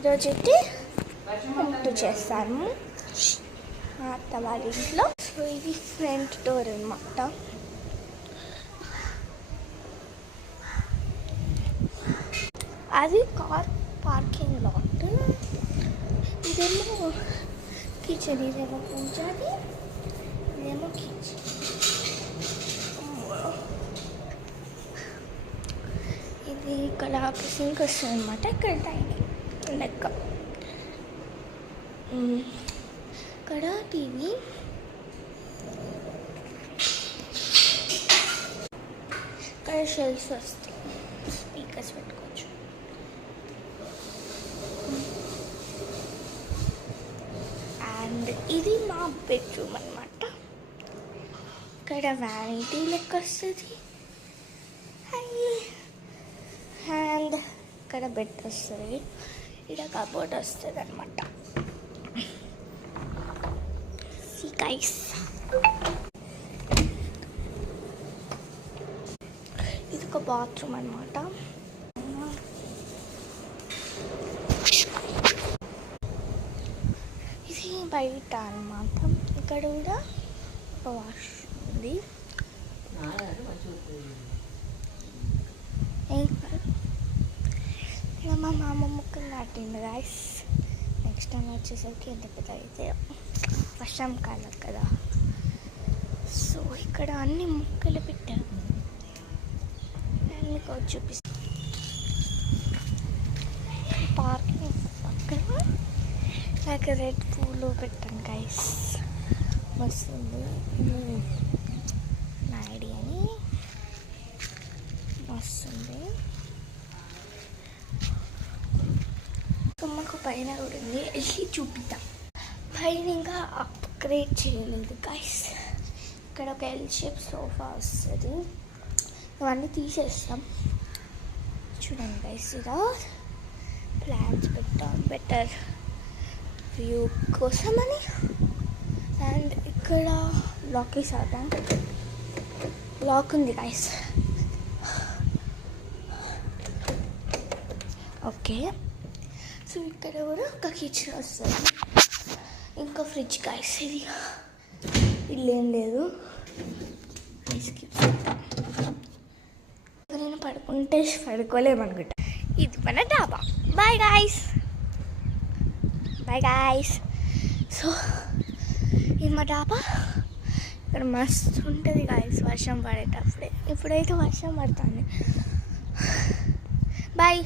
ఈరోజు అయితే వంట చేస్తాను మా అత్త వాళ్ళ ఇంట్లో. సో ఇది ఫ్రంట్ డోర్ అనమాట. అది కార్ పార్కింగ్ లాట్. ఇదేమో కిచెన్, ఇదేమో పూజాది, ఇదేమో కిచెన్. ఇది ఇక్కడ సింక్ వస్తుంది అనమాట. ఇక్కడ డైనింగ్ లెక్క. ఇక్కడ టీవీ, ఇక్కడ షెల్ఫ్స్ వస్తాయి, స్పీకర్స్ పెట్టుకోవచ్చు. అండ్ ఇది మా బెడ్రూమ్ అనమాట. ఇక్కడ వ్యానిటీ లెక్క వస్తుంది. అండ్ ఇక్కడ బెడ్ వస్తుంది, ఇక్కడ కబోర్డ్ వస్తుంది అనమాట. గైస్ ఇది ఒక బాత్రూమ్ అనమాట. ఇది బయట అనమాట. ఇక్కడ కూడా ఒక వాష్ ఉంది. ఇక్కడ మా మామ మొక్కలు నాటిండు గైస్. నెక్స్ట్ టైం వచ్చేసరికి ఎంత పెద్ద అయితే వర్షం కాలం కదా. సో ఇక్కడ అన్ని మొక్కలు పెట్టారు. మీకు చూపిస్తాను. పార్కింగ్ పక్కన నాకు రెడ్ పూలు పెట్టాను గైస్. వస్తుంది నా ఐడియాని. వస్తుంది. మాకు పైన కూడా ఉంది, వెళ్ళి చూపిద్దాం. పైన ఇంకా అప్గ్రేడ్ చేయలేదు గైస్. ఇక్కడ ఒక ఎల్ షేప్ సోఫా వస్తుంది. ఇవన్నీ తీసేస్తాం. చూడండి గైస్, ఇలా ప్లాన్స్ పెట్టాం బెటర్ వ్యూ కోసమని. అండ్ ఇక్కడ లాక్ వేసాం. లాక్ ఉంది గైస్. ఓకే, సో ఇక్కడ కూడా ఒక కిచెన్ వస్తుంది, ఇంకా ఫ్రిడ్జ్ గైస్. ఇది ఇల్లు ఏం లేదు. నేను పడుకుంటే పడుకోలేమనుకుంటా. ఇది మన డాబా. Bye guys, bye guys. So ఇది మా డాబా. ఇక్కడ మస్తు ఉంటుంది గాయస్ వర్షం పడేటప్పుడే. ఇప్పుడైతే వర్షం పడుతుంది. బాయ్.